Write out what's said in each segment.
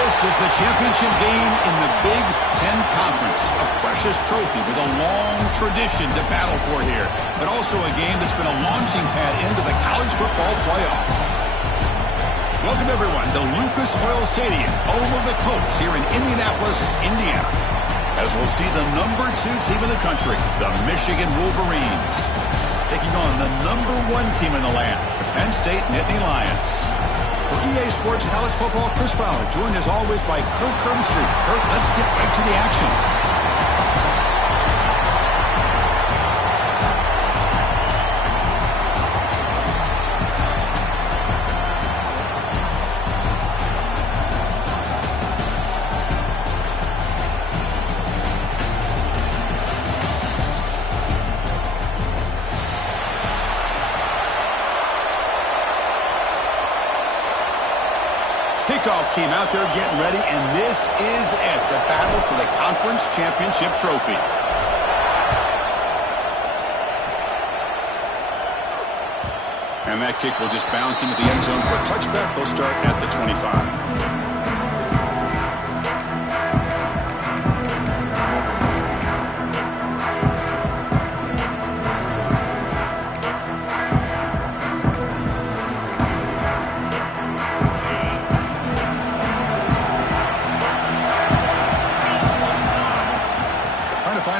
This is the championship game in the Big Ten Conference. A precious trophy with a long tradition to battle for here, but also a game that's been a launching pad into the college football playoff. Welcome, everyone, to Lucas Oil Stadium, home of the Colts here in Indianapolis, Indiana, as we'll see the number 2 team in the country, the Michigan Wolverines, taking on the number 1 team in the land, the Penn State Nittany Lions. For EA Sports College Football, Chris Fowler, joined as always by Kirk Herbstreit. Kirk, let's get right to the action. Kickoff team out there getting ready, and this is it, the battle for the conference championship trophy. And that kick will just bounce into the end zone for a touchback. They'll start at the 25.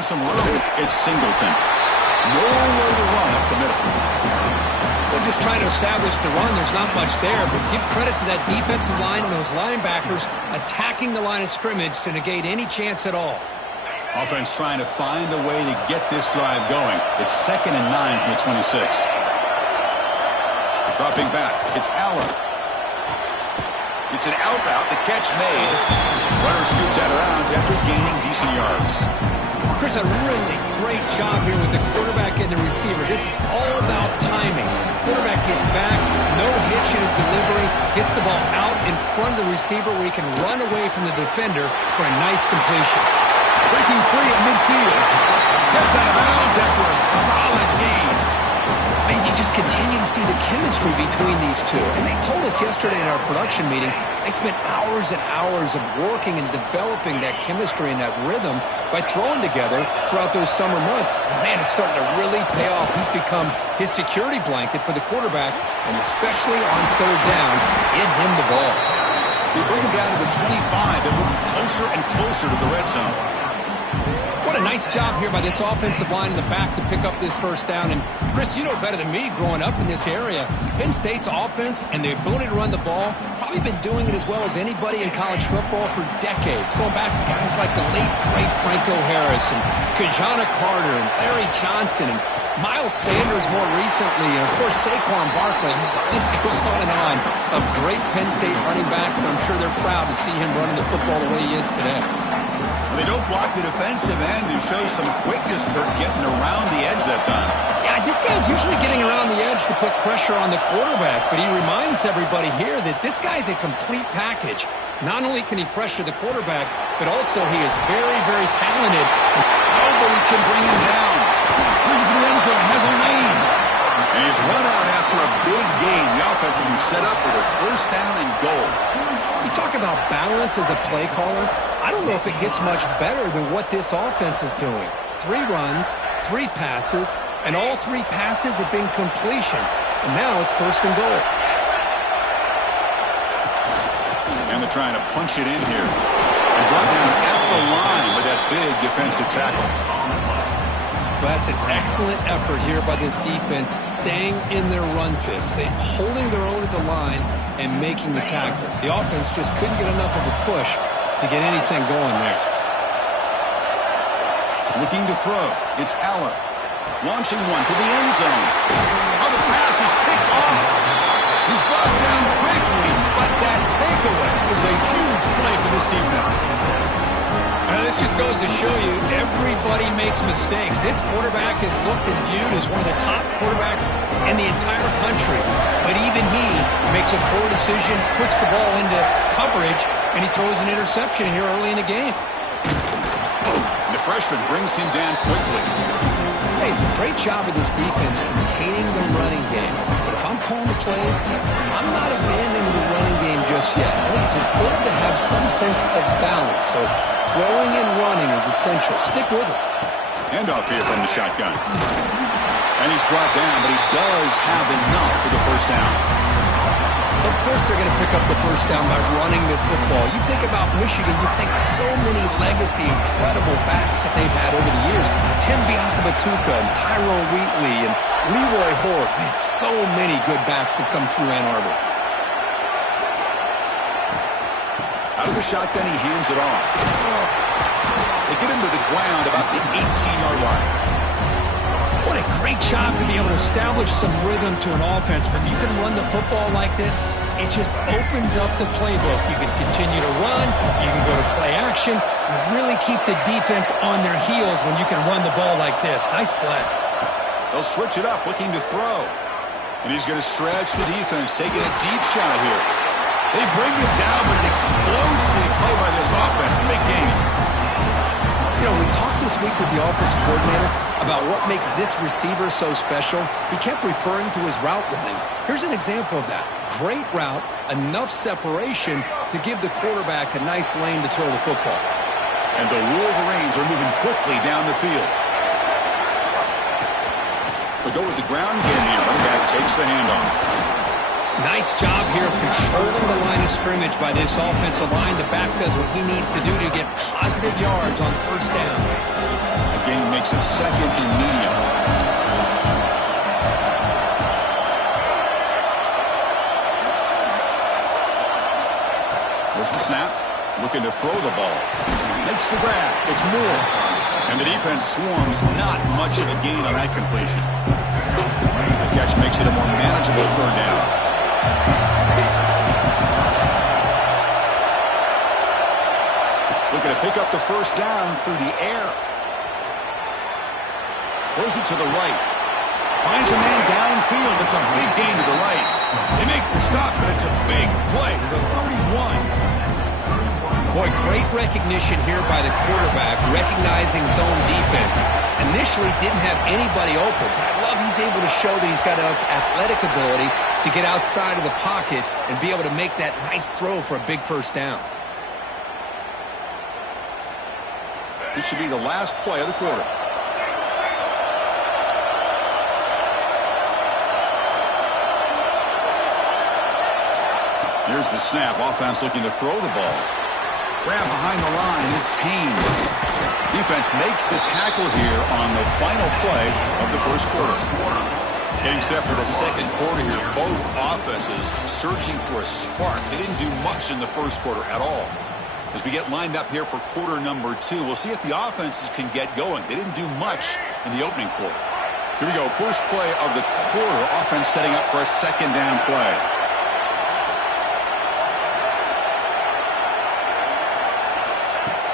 Some room. It's Singleton. Nowhere to run up the middle. We're just trying to establish the run. There's not much there, but give credit to that defensive line and those linebackers attacking the line of scrimmage to negate any chance at all. Offense trying to find a way to get this drive going. It's 2nd and 9 from the 26. Dropping back. It's Allen. It's an out route. The catch made. Runner scoots out of bounds after gaining decent yards. Chris, a really great job here with the quarterback and the receiver. This is all about timing. Quarterback gets back, no hitch in his delivery, gets the ball out in front of the receiver where he can run away from the defender for a nice completion. Breaking free at midfield. Gets out of bounds after a solid gain. And you just continue to see the chemistry between these two. And they told us yesterday in our production meeting, they spent hours and hours of working and developing that chemistry and that rhythm by throwing together throughout those summer months. And, man, it's starting to really pay off. He's become his security blanket for the quarterback, and especially on 3rd down, get him the ball. They bring him down to the 25. They're moving closer and closer to the red zone. What a nice job here by this offensive line in the back to pick up this 1st down. And, Chris, you know better than me growing up in this area, Penn State's offense and the ability to run the ball, probably been doing it as well as anybody in college football for decades, going back to guys like the late, great Franco Harris and Kajana Carter and Larry Johnson and Miles Sanders more recently, and, of course, Saquon Barkley. The list goes on of great Penn State running backs. I'm sure they're proud to see him running the football the way he is today. They don't block the defensive end, who shows some quickness for getting around the edge that time. Yeah, this guy's usually getting around the edge to put pressure on the quarterback, but he reminds everybody here that this guy's a complete package. Not only can he pressure the quarterback, but also he is very, very talented. Nobody can bring him down. Looking for the end zone, has a lane. And he's run out after a big gain. The offense will be set up with a 1st down and goal. You talk about balance as a play caller. I don't know if it gets much better than what this offense is doing. 3 runs, 3 passes, and all 3 passes have been completions. And now it's 1st and goal. And they're trying to punch it in here. And brought down at the line with that big defensive tackle. Well, that's an excellent effort here by this defense, staying in their run fits. They're holding their own at the line and making the tackle. The offense just couldn't get enough of a push to get anything going there. Looking to throw. It's Allen. Launching one to the end zone. Oh, the pass is picked off. He's brought down quickly, but that takeaway is a huge play for this defense. This just goes to show you everybody makes mistakes. This quarterback is looked and viewed as one of the top quarterbacks in the entire country. But even he makes a poor decision, puts the ball into coverage, and he throws an interception here early in the game. The freshman brings him down quickly. Hey, it's a great job of this defense containing the running game. But if I'm calling the plays, I'm not abandoning the running game just yet. I think it's important to have some sense of balance. So throwing and running is essential. Stick with it. Handoff here from the shotgun. And he's brought down, but he does have enough for the first down. Of course they're going to pick up the first down by running the football. You think about Michigan, you think so many legacy, incredible backs that they've had over the years. Tim Biakabatuka and Tyrone Wheatley and Leroy Hort. Man, so many good backs have come through Ann Arbor. Out of the shotgun, he hands it off. They get him to the ground about the 18-yard line. What a great job to be able to establish some rhythm to an offense. When you can run the football like this, it just opens up the playbook. You can continue to run. You can go to play action. You really keep the defense on their heels when you can run the ball like this. Nice play. They'll switch it up, looking to throw. And he's going to stretch the defense, taking a deep shot here. They bring it down, but an explosive play by this offense. Big game. You know, we talked this week with the offensive coordinator about what makes this receiver so special. He kept referring to his route running. Here's an example of that. Great route, enough separation to give the quarterback a nice lane to throw the football. And the Wolverines are moving quickly down the field. They go with the ground game here. Running back takes the handoff. Nice job here of controlling the line of scrimmage by this offensive line. The back does what he needs to do to get positive yards on first down. The game makes it second and medium. There's the snap. Looking to throw the ball. Makes the grab. It's Moore. And the defense swarms. Not much of a gain on that completion. The catch makes it a more manageable third down. Looking to pick up the first down through the air. Throws it to the right. Finds a man downfield. It's a big gain to the right. They make the stop, but it's a big play to the 31. Boy, great recognition here by the quarterback, recognizing zone defense. Initially didn't have anybody open, but I love he's able to show that he's got enough athletic ability to get outside of the pocket and be able to make that nice throw for a big first down. This should be the last play of the quarter. Here's the snap. Offense looking to throw the ball. Grab behind the line. It's Haynes. Defense makes the tackle here on the final play of the first quarter. Getting set for the second quarter here. Both offenses searching for a spark. They didn't do much in the first quarter at all. As we get lined up here for quarter number 2, we'll see if the offenses can get going. They didn't do much in the opening quarter. Here we go. First play of the quarter. Offense setting up for a second down play.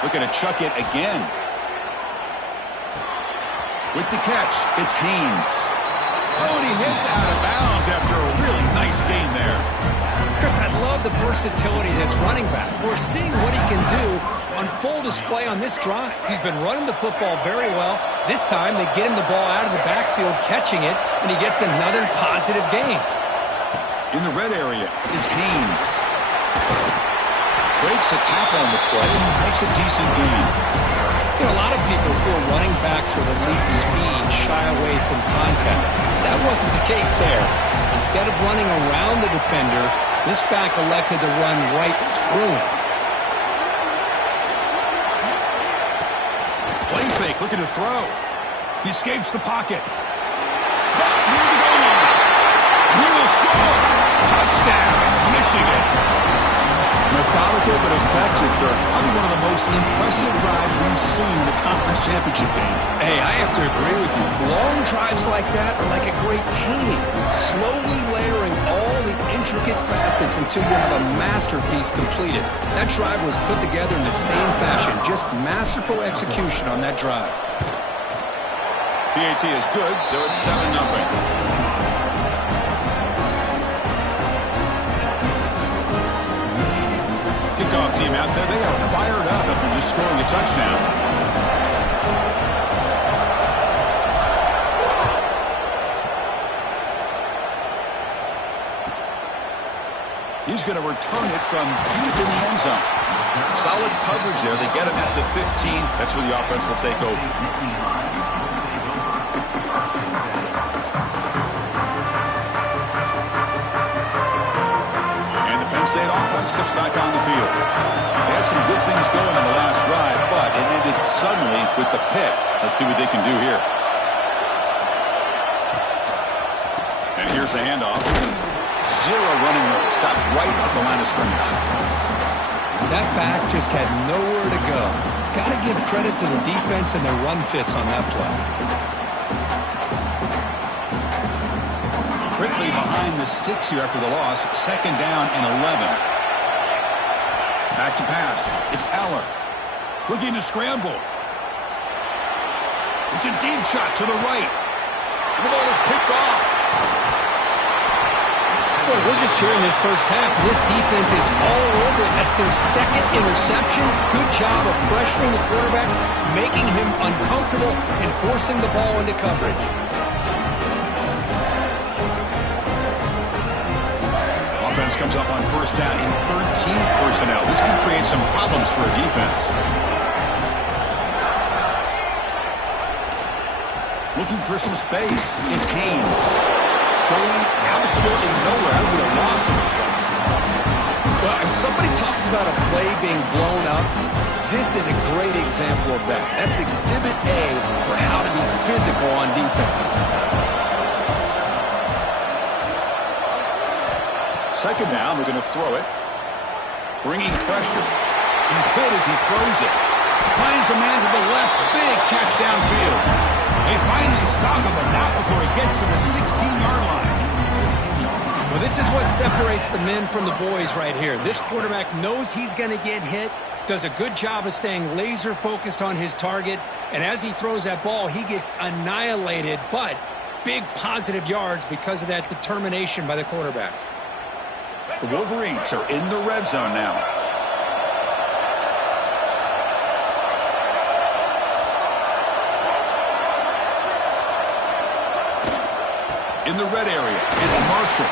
Looking to chuck it again. With the catch, it's Haynes. Oh, and he hits out of bounds after a really nice gain there. Chris, I love the versatility of this running back. We're seeing what he can do on full display on this drive. He's been running the football very well. This time, they get him the ball out of the backfield, catching it, and he gets another positive gain. In the red area, it's Haynes. Breaks a tackle on the play and makes a decent gain. You know, a lot of people feel running backs with elite speed shy away from contact. That wasn't the case there. Instead of running around the defender, this back elected to run right through him. Play fake, looking to throw. He escapes the pocket. Caught near the goal line. He will score. Touchdown, Michigan. Methodical but effective, Kirk. Probably one of the most impressive drives we've seen in the conference championship game. Hey, I have to agree with you. Long drives like that are like a great painting, slowly layering all the intricate facets until you have a masterpiece completed. That drive was put together in the same fashion, just masterful execution on that drive. PAT is good, so it's 7-0. Kickoff team out there, they are fired up after just scoring a touchdown. He's going to return it from deep in the end zone. Solid coverage there. They get him at the 15. That's where the offense will take over. And the Penn State offense comes back on the field. They had some good things going on the last drive, but it ended suddenly with the pick. Let's see what they can do here. And here's the handoff. Zero running room. Stopped right at the line of scrimmage. That back just had nowhere to go. Got to give credit to the defense and their run fits on that play. Quickly behind the sticks here after the loss. Second down and 11. Back to pass. It's Aller. Looking to scramble. It's a deep shot to the right. The ball is picked off. Well, we're just here in this first half. This defense is all over it. That's their second interception. Good job of pressuring the quarterback, making him uncomfortable, and forcing the ball into coverage. Offense comes up on first down in 13 personnel. This can create some problems for a defense. Looking for some space. It's Haynes. Going absolutely nowhere. That would be a loss of the play. Well, if somebody talks about a play being blown up, this is a great example of that. That's exhibit A for how to be physical on defense. Second down, we're going to throw it. Bringing pressure. He's hit as he throws it. Finds a man to the left. Big catch downfield. They finally stop him, but not before he gets to the 16-yard line. Well, this is what separates the men from the boys right here. This quarterback knows he's going to get hit, does a good job of staying laser-focused on his target, and as he throws that ball, he gets annihilated, but big positive yards because of that determination by the quarterback. The Wolverines are in the red zone now. In the red area, it's Marshall.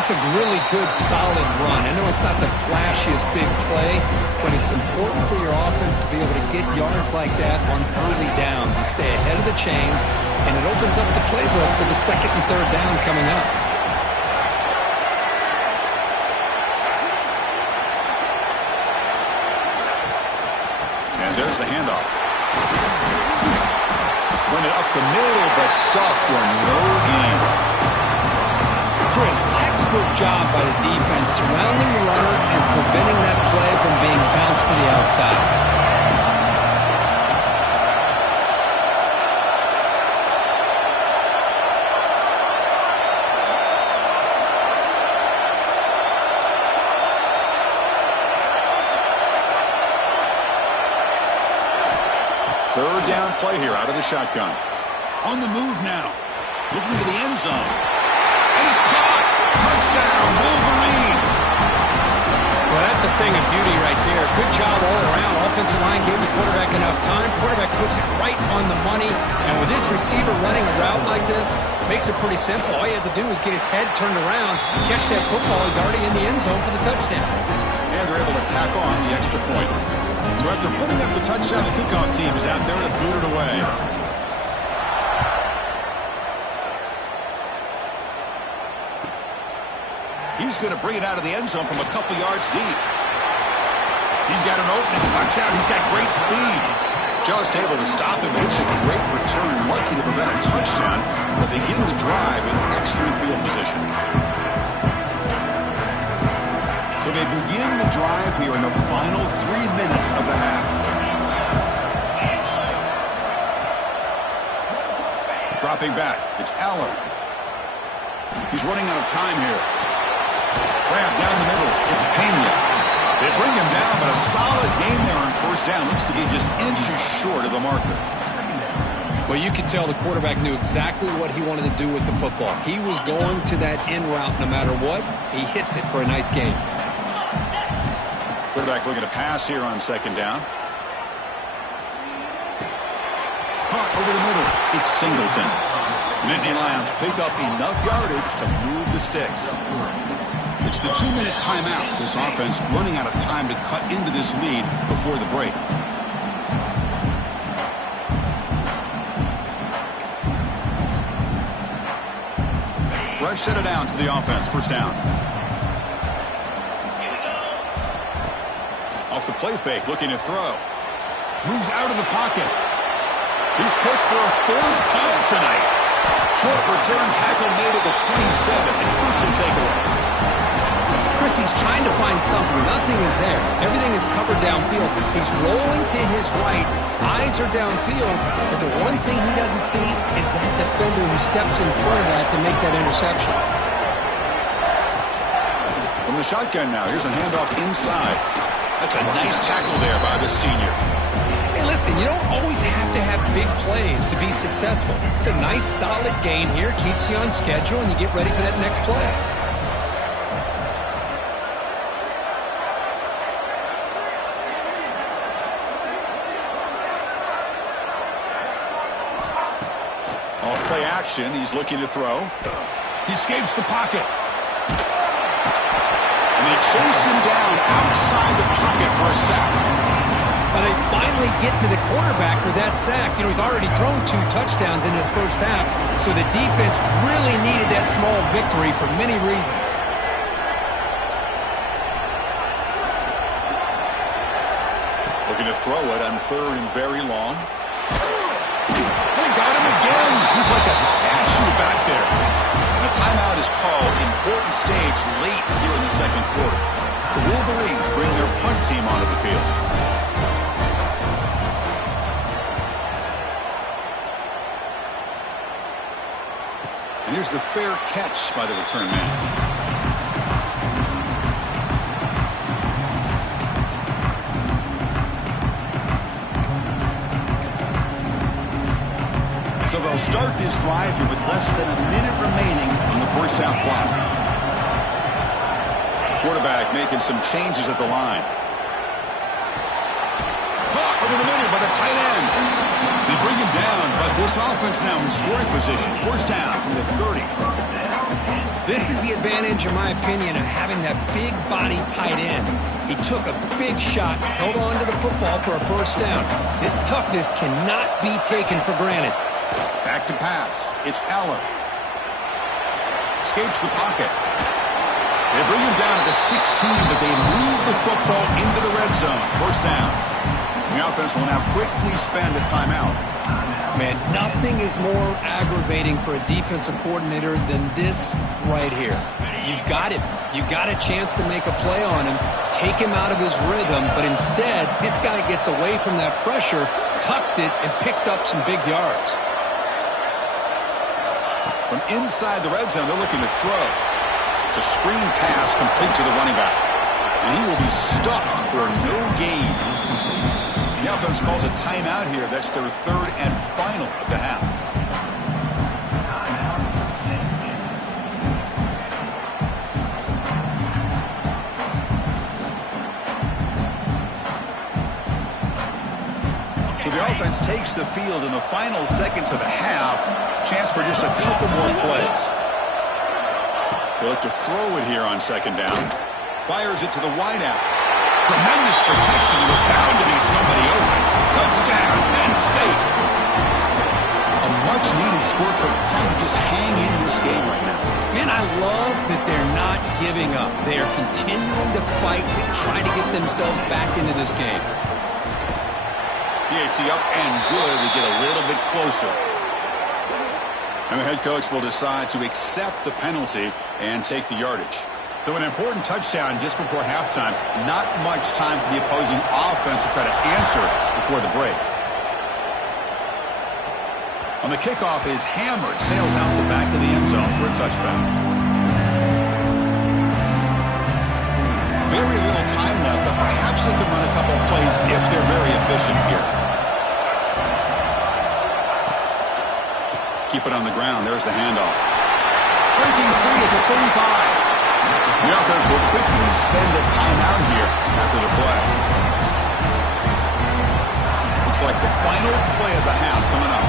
It's a really good, solid run. I know it's not the flashiest big play, but it's important for your offense to be able to get yards like that on early downs. You stay ahead of the chains, and it opens up the playbook for the second and third down coming up. And there's the handoff. Run it up the middle, but stuffed for no gain. Chris, textbook job by the defense surrounding the runner and preventing that play from being bounced to the outside. Third down play here out of the shotgun. On the move now. Looking to the end zone. And it's caught. Touchdown, Wolverines. Well, that's a thing of beauty right there. Good job all around. Offensive line gave the quarterback enough time. Quarterback puts it right on the money. And with this receiver running a route like this, makes it pretty simple. All you have to do is get his head turned around, catch that football. He's already in the end zone for the touchdown. And they're able to tack on the extra point. So after putting up the touchdown, the kickoff team is out there to boot it away. He's going to bring it out of the end zone from a couple yards deep. He's got an opening. Watch out. He's got great speed. Just able to stop him. It's a great return. Lucky to prevent a touchdown, but they begin the drive in excellent field position. So they begin the drive here in the final 3 minutes of the half. Dropping back. It's Aller. He's running out of time here. Grab down the middle. It's Pena. They bring him down, but a solid game there on first down. Looks to be just inches short of the marker. Well, you could tell the quarterback knew exactly what he wanted to do with the football. He was going to that in route no matter what. He hits it for a nice game. Quarterback looking to pass here on second down. Caught over the middle. It's Singleton. Nittany Lions pick up enough yardage to move the sticks. It's the 2-minute timeout. This offense running out of time to cut into this lead before the break. Fresh set of downs for the offense. First down. Off the play fake, looking to throw. Moves out of the pocket. He's picked for a 4th time tonight. Short return tackle made at the 27. A crucial takeaway. Chris, he's trying to find something. Nothing is there. Everything is covered downfield. He's rolling to his right. Eyes are downfield. But the one thing he doesn't see is that defender who steps in front of that to make that interception. From the shotgun now. Here's a handoff inside. That's a nice tackle there by the senior. Hey, listen, you don't always have to have big plays to be successful. It's a nice, solid gain here. Keeps you on schedule, and you get ready for that next play. Off-play action. He's looking to throw. He escapes the pocket. And they chase him down outside the pocket for a sack. And they finally get to the quarterback with that sack. You know, he's already thrown 2 touchdowns in his first half, so the defense really needed that small victory for many reasons. Looking to throw it on 3rd and very long. They got him again. He's like a statue back there. And a timeout is called. Important stage late here in the second quarter. The Wolverines bring their punt team onto the field. And here's the fair catch by the return man. So they'll start this drive here with less than a minute remaining on the first half clock. Quarterback making some changes at the line. Caught over the middle by the tight end. They bring him down, but this offense now in scoring position. First down from the 30. This is the advantage, in my opinion, of having that big body tight end. He took a big shot, held on to the football for a first down. This toughness cannot be taken for granted. Back to pass. It's Allen. Escapes the pocket. They bring him down at the 16, but they move the football into the red zone. First down. The offense will now quickly spend a timeout. Man, nothing is more aggravating for a defensive coordinator than this right here. You've got him. You've got a chance to make a play on him, take him out of his rhythm, but instead, this guy gets away from that pressure, tucks it, and picks up some big yards. From inside the red zone, they're looking to throw. It's a screen pass complete to the running back. And he will be stuffed for no gain. The offense calls a timeout here. That's their 3rd and final of the half. So the offense takes the field in the final seconds of the half. Chance for just a couple more plays. They look to throw it here on 2nd down. Fires it to the wideout. Tremendous protection. There was bound to be somebody open. Touchdown, Penn State. A much-needed score, trying to just hang in this game right now. Man, I love that they're not giving up. They are continuing to fight to try to get themselves back into this game. PAT up and good. We get a little bit closer. And the head coach will decide to accept the penalty and take the yardage. So an important touchdown just before halftime. Not much time for the opposing offense to try to answer before the break. On the kickoff is hammered. Sails out the back of the end zone for a touchback. Very little time left, but perhaps they can run a couple of plays if they're very efficient here. Keep it on the ground. There's the handoff. Breaking free at the 35. The offense will quickly spend a timeout here after the play. Looks like the final play of the half coming up.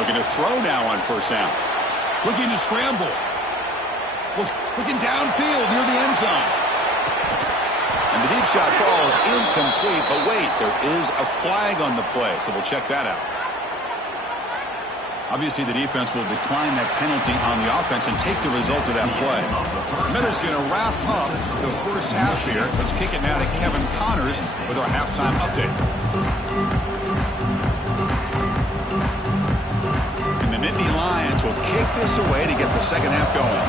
Looking to throw now on first down. Looking to scramble. Looking downfield near the end zone. And the deep shot falls incomplete. But wait, there is a flag on the play, so we'll check that out. Obviously, the defense will decline that penalty on the offense and take the result of that play. Miller's going to wrap up the first half here. Let's kick it now to Kevin Connors with our halftime update. And the Nittany Lions will kick this away to get the second half going.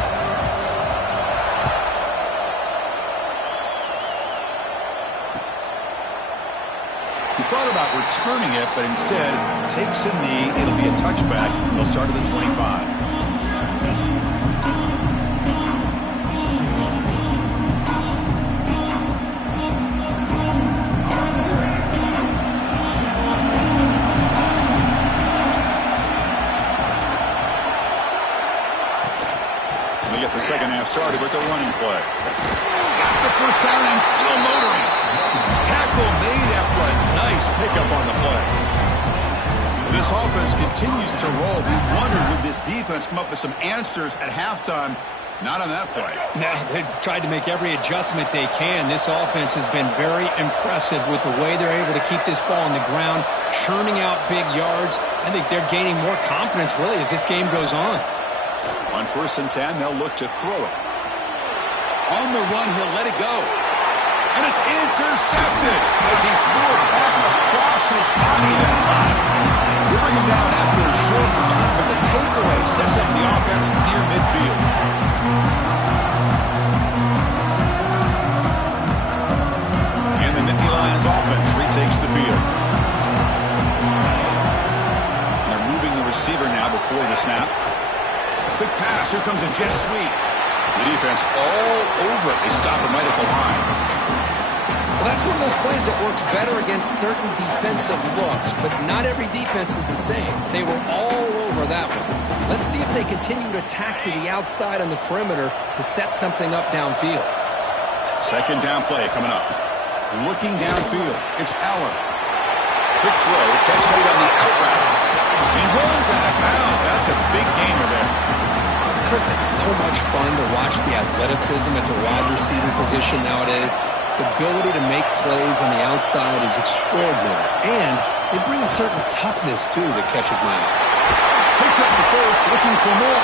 He thought about returning it, but instead takes a knee. It'll be a touchback. He'll start at the 25. We get the second half started with the running play. Got the first down and still motoring. Tackle made after a nice pickup on the play. This offense continues to roll. We wondered, would this defense come up with some answers at halftime? Not on that play. Now, they've tried to make every adjustment they can. This offense has been very impressive with the way they're able to keep this ball on the ground, churning out big yards. I think they're gaining more confidence, really, as this game goes on. On 1st and 10, they'll look to throw it. On the run, he'll let it go. And it's intercepted as he threw it back across his body that time. They bring him down after a short return, but the takeaway sets up the offense near midfield. And the Nittany Lions offense retakes the field. They're moving the receiver now before the snap. Quick pass. Here comes a jet sweep. The defense all over it. They stop him right at the line. Well, that's one of those plays that works better against certain defensive looks, but not every defense is the same. They were all over that one. Let's see if they continue to attack to the outside on the perimeter to set something up downfield. Second down play coming up. Looking downfield. It's Allen. Quick throw. Catch made on the out route. He runs out of bounds. That's a big gainer there. Chris, it's so much fun to watch the athleticism at the wide receiver position nowadays. The ability to make plays on the outside is extraordinary. And they bring a certain toughness, too, that catches my eye. Picks up the first, looking for more.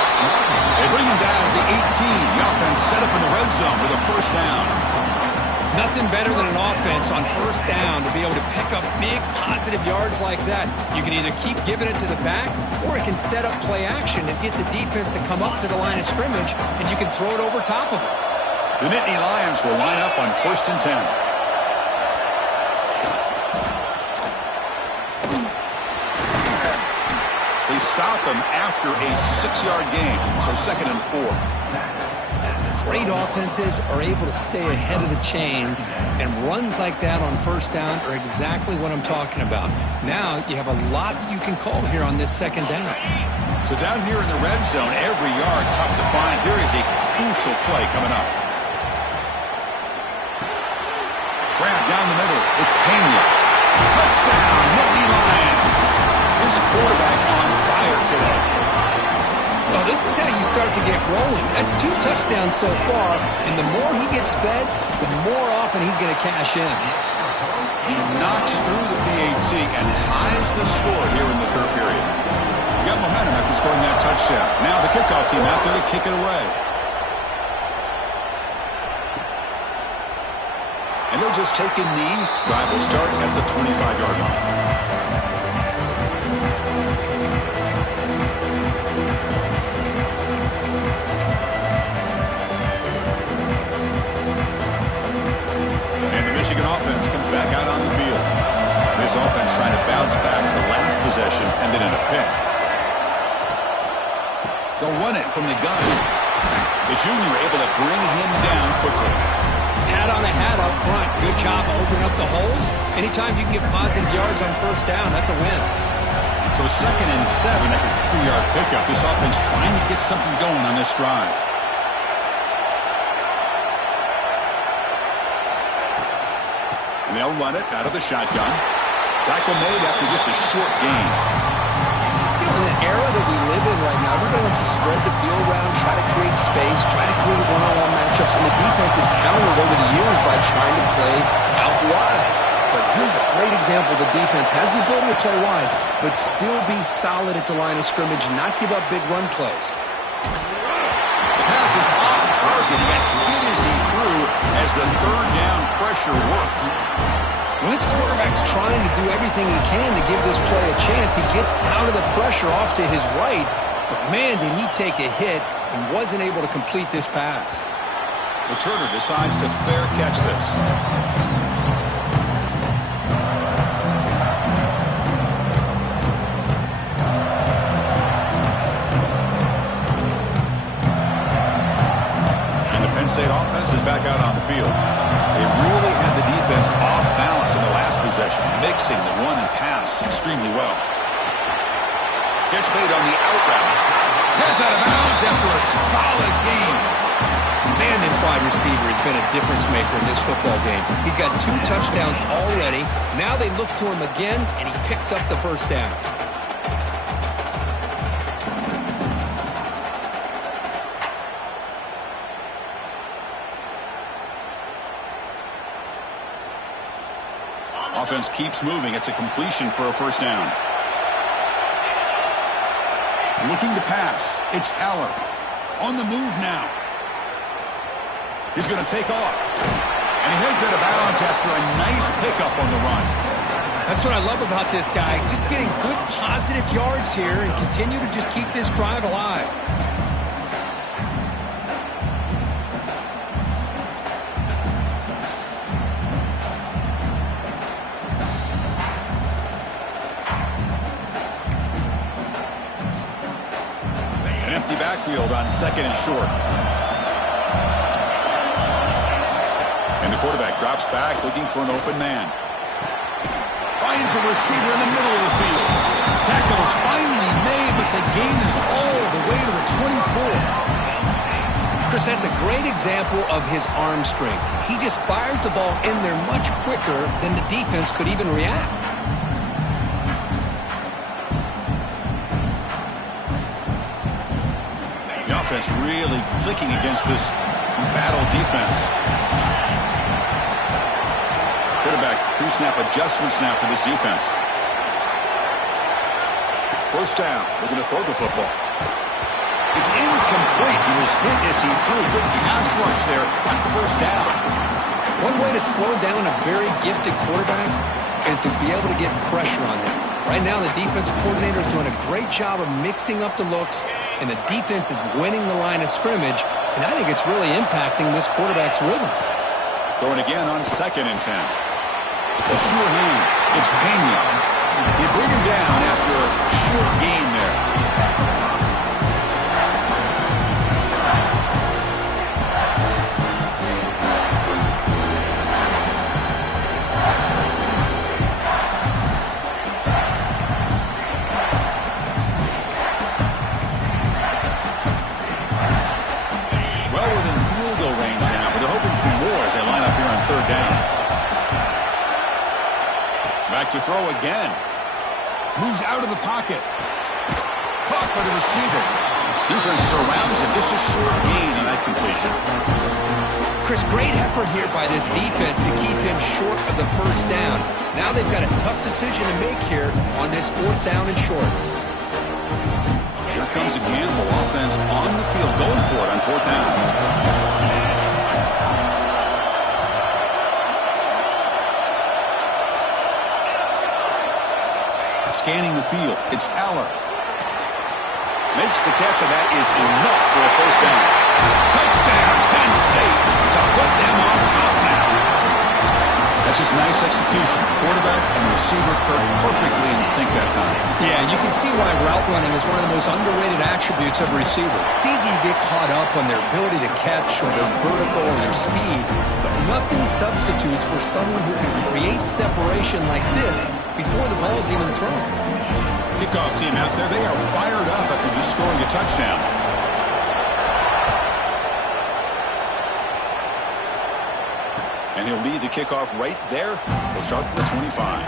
They bring him down to the 18. The offense set up in the red zone for the first down. Nothing better than an offense on first down to be able to pick up big positive yards like that. You can either keep giving it to the back, or it can set up play action and get the defense to come up to the line of scrimmage, and you can throw it over top of it. The Nittany Lions will line up on 1st and 10. They stop him after a 6-yard gain, so 2nd and 4. Great offenses are able to stay ahead of the chains, and runs like that on first down are exactly what I'm talking about. Now you have a lot that you can call here on this second down. So down here in the red zone, every yard tough to find. Here is a crucial play coming up. Grab down the middle. It's Penn. Touchdown, Nittany Lions. This quarterback on fire today. Well, this is how you start to get rolling. That's 2 touchdowns so far, and the more he gets fed, the more often he's going to cash in. He knocks through the PAT and ties the score here in the 3rd period. He got momentum after scoring that touchdown. Now the kickoff team out there to kick it away. And they'll just take a knee. Drive will start at the 25-yard line. Michigan offense comes back out on the field. This offense trying to bounce back the last possession and then in a pick. They'll run it from the gun. The junior able to bring him down quickly. Hat on a hat up front. Good job opening up the holes. Anytime you can get positive yards on first down, that's a win. So 2nd and 7 after the 3-yard pickup. This offense trying to get something going on this drive. They'll run it out of the shotgun. Tackle made after just a short gain. You know, era that we live in right now, everybody wants to spread the field around, try to create space, try to create one-on-one matchups, and the defense is countered over the years by trying to play out wide. But here's a great example. The defense has the ability to play wide, but still be solid at the line of scrimmage and not give up big run plays. The pass is off target, yet hit as he threw as the third down pressure works. When this quarterback's trying to do everything he can to give this play a chance, he gets out of the pressure off to his right. But man, did he take a hit and wasn't able to complete this pass. Returner decides to fair catch this. And the Penn State offense is back out on the field. They really had the defense off balance in the last possession, mixing the run and pass extremely well. Catch made on the out route. Gets out of bounds after a solid game. Man, this wide receiver has been a difference maker in this football game. He's got 2 touchdowns already. Now they look to him again, and he picks up the first down. Offense keeps moving. It's a completion for a first down. Looking to pass. It's Aller. On the move now. He's going to take off. And he heads out of bounds after a nice pickup on the run. That's what I love about this guy. Just getting good positive yards here and continue to just keep this drive alive. Backfield on second and short. And the quarterback drops back looking for an open man. Finds a receiver in the middle of the field. Tackle is finally made, but the gain is all the way to the 24. Chris, that's a great example of his arm strength. He just fired the ball in there much quicker than the defense could even react. The offense really clicking against this battle defense. Quarterback pre-snap adjustments now for this defense. First down. Looking to throw the football. It's incomplete. He was hit as he threw. Good pass rush there on first down. One way to slow down a very gifted quarterback is to be able to get pressure on him. Right now, the defensive coordinator is doing a great job of mixing up the looks, and the defense is winning the line of scrimmage, and I think it's really impacting this quarterback's rhythm. Throwing again on second and 10. The sure hands. It's Pena. You bring him down after a short gain there. Back to throw again. Moves out of the pocket. Caught by the receiver. Defense surrounds him. Just a short gain on that completion. Chris, great effort here by this defense to keep him short of the first down. Now they've got a tough decision to make here on this 4th down and short. Here comes a Gamble offense on the field, going for it on 4th down. Scanning the field. It's Aller. Makes the catch, and that is enough for a first down. Touchdown, Penn State, to put them on top now. That's just nice execution. Quarterback and receiver perfectly in sync that time. Yeah, you can see why route running is one of the most underrated attributes of a receiver. It's easy to get caught up on their ability to catch or their vertical or their speed, but nothing substitutes for someone who can create separation like this before the ball is even thrown. Kickoff team out there, they are fired up after just scoring a touchdown. And he'll lead the kickoff right there. He'll start from the 25.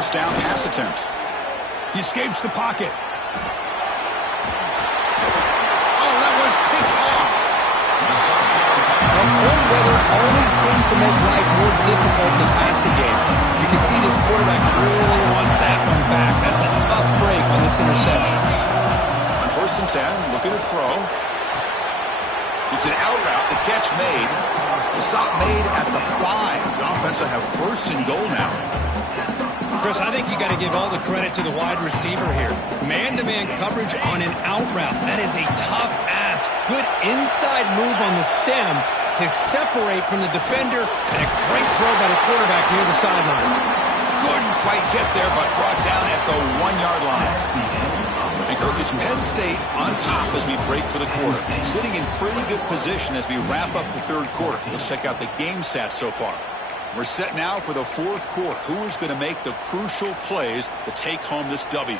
first down pass attempt. He escapes the pocket. Oh, that was picked off. Now, cold weather always seems to make life more difficult in the passing game. You can see this quarterback really wants that one back. That's a tough break on this interception. On 1st and 10, looking to throw. It's an out route. The catch made. The stop made at the 5. The offense will have 1st and goal now. Chris, I think you got to give all the credit to the wide receiver here. Man-to-man coverage on an out route. That is a tough ask. Good inside move on the stem to separate from the defender, and a great throw by the quarterback near the sideline. Couldn't quite get there, but brought down at the 1-yard line. And Kirk, it's Penn State on top as we break for the quarter. Sitting in pretty good position as we wrap up the 3rd quarter. Let's check out the game stats so far. We're set now for the 4th quarter. Who is going to make the crucial plays to take home this W?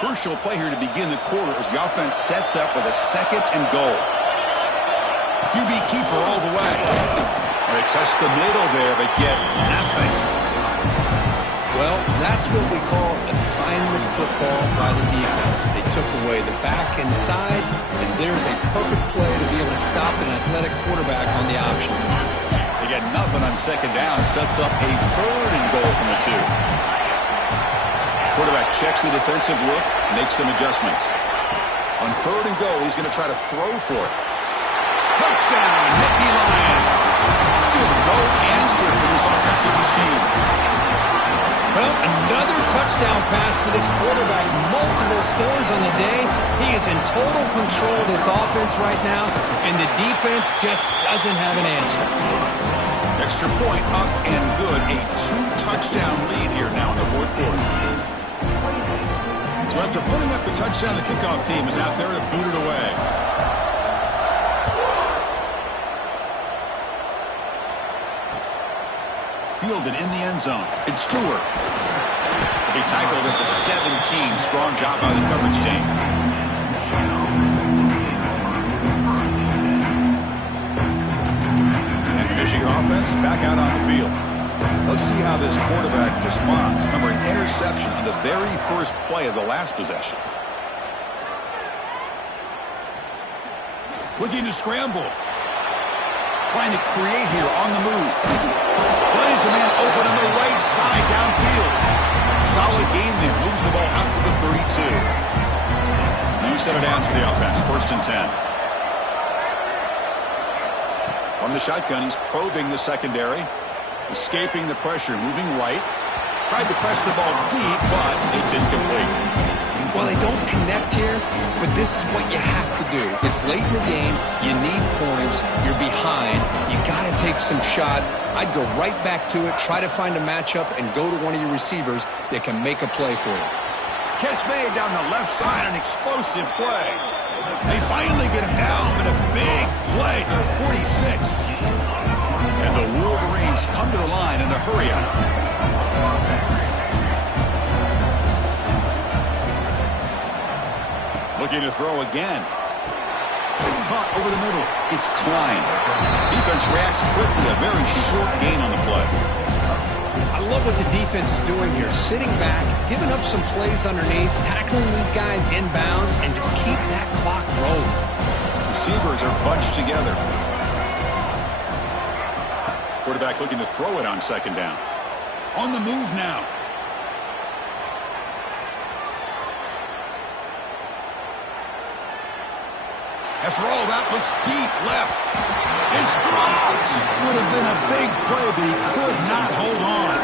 Crucial play here to begin the quarter as the offense sets up with a 2nd and goal. QB keeper all the way. They test the middle there, but get nothing. Well, that's what we call assignment football by the defense. They took away the back inside, and there's a perfect play to be able to stop an athletic quarterback on the option. They get nothing on 2nd down. Sets up a 3rd and goal from the 2. Quarterback checks the defensive look, makes some adjustments. On 3rd and goal, he's going to try to throw for it. Touchdown, Nittany Lions. Still no answer for this offensive machine. Well, another touchdown pass for this quarterback. Multiple scores on the day. He is in total control of this offense right now, and the defense just doesn't have an answer. Extra point up and good. A 2-touchdown lead here now in the 4th quarter. So after putting up the touchdown, the kickoff team is out there to boot it away. Fielded in the end zone. It's Stewart. He'll be tackled at the 17. Strong job by the coverage team. And the Michigan offense back out on the field. Let's see how this quarterback responds. Remember, an interception on the very first play of the last possession. Looking to scramble. Trying to create here on the move. Finds a man open on the right side downfield. Solid gain there. Moves the ball out to the 32. New set of downs for the offense. 1st and 10. From the shotgun, he's probing the secondary. Escaping the pressure, moving right. Tried to press the ball deep, but it's incomplete. Well, they don't connect here, but this is what you have to do. It's late in the game. You need points. You're behind. You got to take some shots. I'd go right back to it, try to find a matchup, and go to one of your receivers that can make a play for you. Catch made down the left side, an explosive play. They finally get him down, but a big play to 46. And the Wolverines come to the line in the hurry-up. Looking to throw again. Caught over the middle. It's Klein. Defense reacts quickly. A very short gain on the play. I love what the defense is doing here. Sitting back, giving up some plays underneath, tackling these guys inbounds, and just keep that clock rolling. Receivers are bunched together. Quarterback looking to throw it on 2nd down. On the move now. After all that, looks deep left. It's dropped. Would have been a big play, but he could not hold on.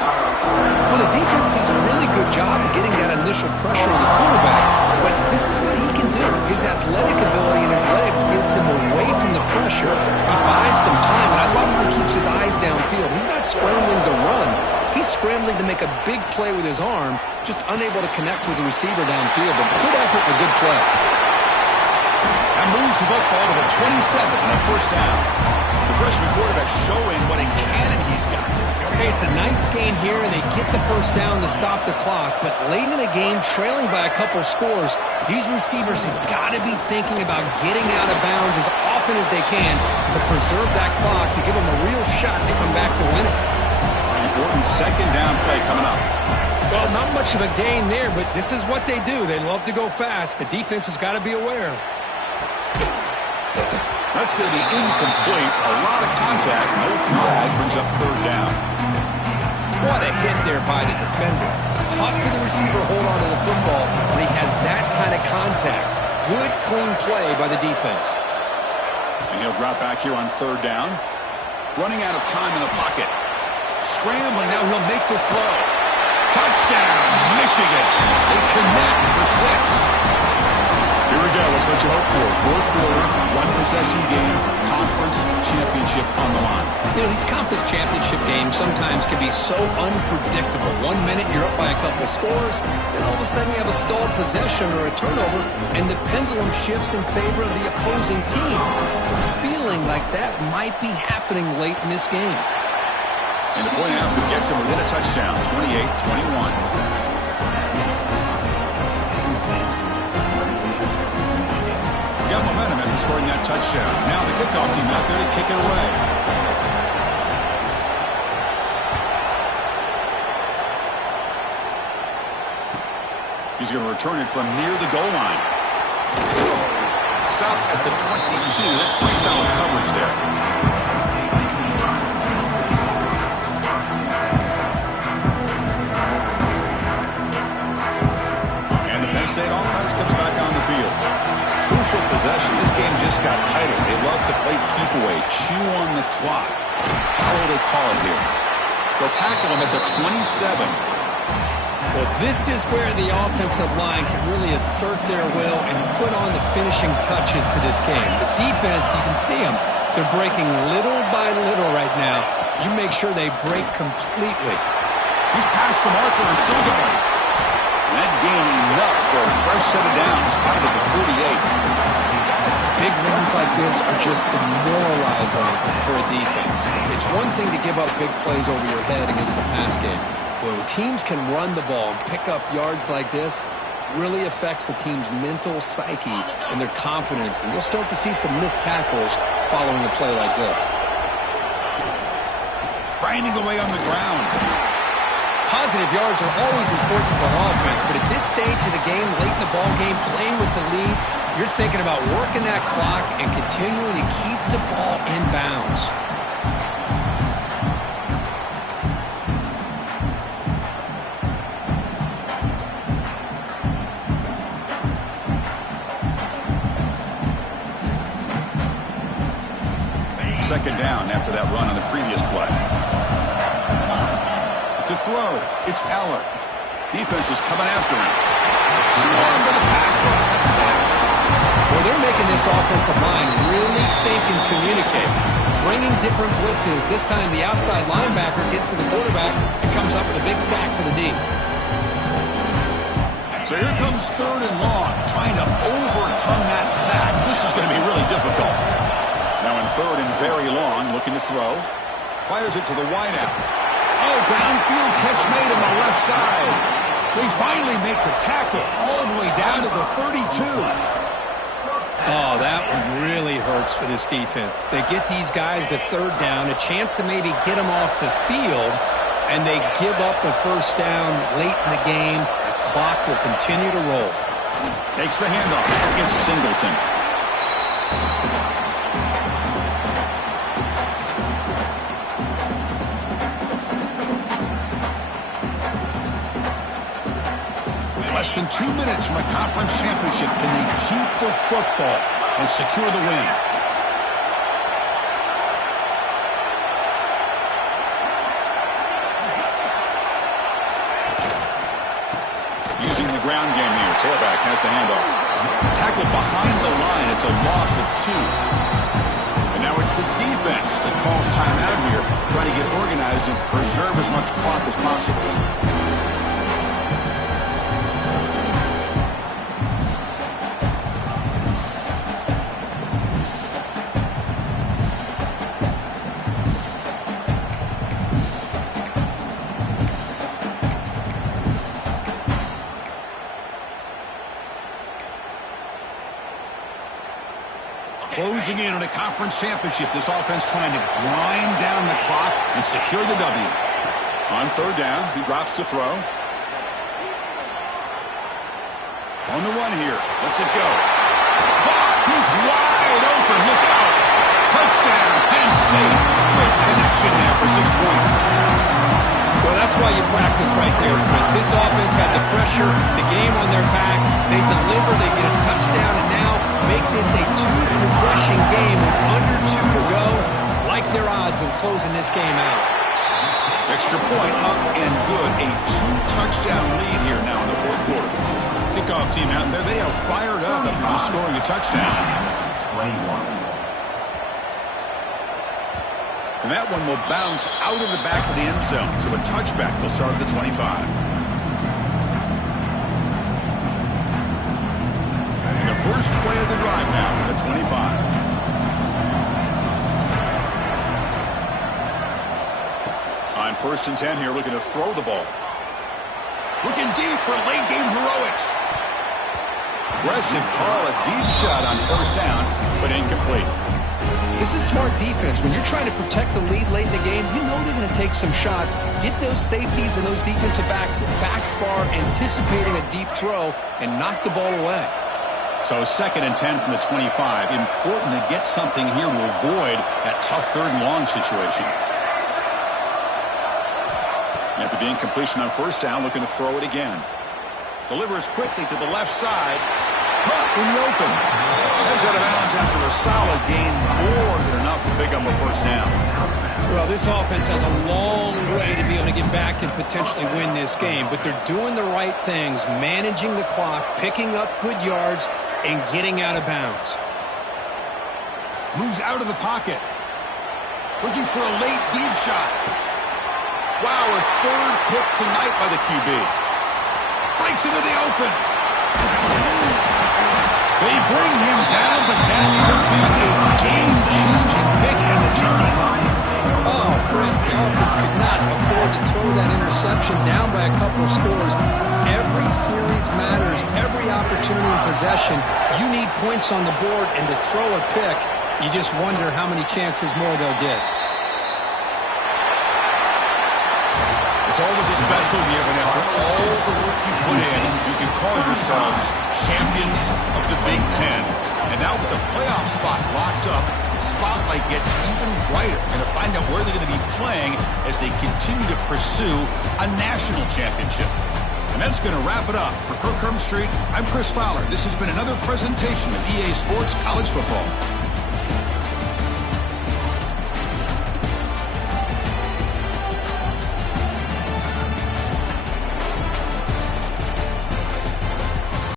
Well, the defense does a really good job of getting that initial pressure on the quarterback, but this is what he can do. His athletic ability and his legs gets him away from the pressure. He buys some time, and I love how he keeps his eyes downfield. He's not scrambling to run. He's scrambling to make a big play with his arm, just unable to connect with the receiver downfield. But good effort and a good play. That moves the football to the 27 and a 1st down. The freshman quarterback showing what a cannon he's got. Hey, it's a nice gain here, and they get the 1st down to stop the clock. But late in the game, trailing by a couple scores, these receivers have got to be thinking about getting out of bounds as often as they can to preserve that clock, to give them a real shot to come back to win it. important second down play coming up. Well, not much of a gain there, but this is what they do. They love to go fast. The defense has got to be aware. That's going to be incomplete. A lot of contact. No flag. Brings up third down. What a hit there by the defender. Tough for the receiver to hold on to the football when he has that kind of contact. Good, clean play by the defense. And he'll drop back here on third down. Running out of time in the pocket. Scrambling. Now he'll make the throw. Touchdown, Michigan. They connect for 6. Here we go. That's what you hope for. Fourth quarter, one-possession game, conference championship on the line. You know, these conference championship games sometimes can be so unpredictable. 1 minute you're up by a couple of scores, then all of a sudden you have a stalled possession or a turnover, and the pendulum shifts in favor of the opposing team. It's feeling like that might be happening late in this game. And the point after gets him within a touchdown, 28-21. Got momentum after scoring that touchdown. Now the kickoff team out there to kick it away. He's going to return it from near the goal line. Stop at the 22. That's pretty solid coverage there. And the Penn State offense comes back on the field. Crucial possession. This game just got tighter. They love to play keep away, chew on the clock. How will they call it here? They'll tackle him at the 27. Well, this is where the offensive line can really assert their will and put on the finishing touches to this game. The defense, you can see them. They're breaking little by little right now. You make sure they break completely. He's past the marker and still going. That gain enough for a fresh set of downs, spotted at the 48. Big runs like this are just demoralizing for a defense. It's one thing to give up big plays over your head against the pass game. When teams can run the ball and pick up yards like this, really affects the team's mental psyche and their confidence. And you'll start to see some missed tackles following a play like this. Grinding away on the ground. Positive yards are always important for an offense, but at this stage of the game, late in the ball game, playing with the lead, you're thinking about working that clock and continuing to keep the ball in bounds. Second down after that run on the previous play. To throw, it's Eller. Defense is coming after him. Swarm to the pass rush, a sack. Well, they're making this offensive line really think and communicate. Bringing different blitzes. This time the outside linebacker gets to the quarterback and comes up with a big sack for the D. So here comes third and long, trying to overcome that sack. This is going to be really difficult. Now in third and very long, looking to throw. Fires it to the wideout. Oh, downfield catch made on the left side. They finally make the tackle all the way down to the 32. Oh, that one really hurts for this defense. They get these guys to third down, a chance to maybe get them off the field, and they give up a first down late in the game. The clock will continue to roll. Takes the handoff against Singleton. Less than 2 minutes from a conference championship, and they keep the football and secure the win. Using the ground game here. Tailback has the handoff. Tackled behind the line. It's a loss of 2. And now it's the defense that calls timeout here, trying to get organized and preserve as much clock as possible. Closing in on a conference championship, this offense trying to grind down the clock and secure the W. On third down, he drops to throw. On the run here. Let's it go. He's wide open. Look out. Touchdown, Penn State. Great connection there for 6 points. Well, that's why you practice right there, Chris. This offense had the pressure, the game on their back. They deliver, they get a touchdown, and now make this a two-possession game with under 2 to go. Like their odds of closing this game out. Extra point up and good. A 2-touchdown lead here now in the fourth quarter. Kickoff team out there. They are fired up after just scoring a touchdown. 21. And that one will bounce out of the back of the end zone. So a touchback will start at the 25. And the first play of the drive now, the 25. On 1st and 10 here, looking to throw the ball. Looking deep for late game heroics. Aggressive call, a deep shot on 1st down, but incomplete. This is smart defense. When you're trying to protect the lead late in the game, you know they're going to take some shots, get those safeties and those defensive backs back far, anticipating a deep throw, and knock the ball away. So 2nd and 10 from the 25. Important to get something here to avoid that tough 3rd and long situation. After the incompletion on 1st down, looking to throw it again. Delivers quickly to the left side. In the open. Heads out of bounds after a solid gain, more than enough to pick up a 1st down. Well, this offense has a long way to be able to get back and potentially win this game, but they're doing the right things, managing the clock, picking up good yards, and getting out of bounds. Moves out of the pocket. Looking for a late deep shot. Wow, a 3rd pick tonight by the QB. Breaks into the open. They bring him down, but that could be a game-changing pick in return. Oh, Chris, the offense could not afford to throw that interception down by a couple of scores. Every series matters. Every opportunity in possession. You need points on the board, and to throw a pick, you just wonder how many chances more they'll get. It's always a special year when after all the work you put in, you can call yourselves champions of the Big Ten. And now with the playoff spot locked up, the spotlight gets even brighter. Going to find out where they're going to be playing as they continue to pursue a national championship. And that's going to wrap it up. For Kirk Herbstreit, I'm Chris Fowler. This has been another presentation of EA Sports College Football.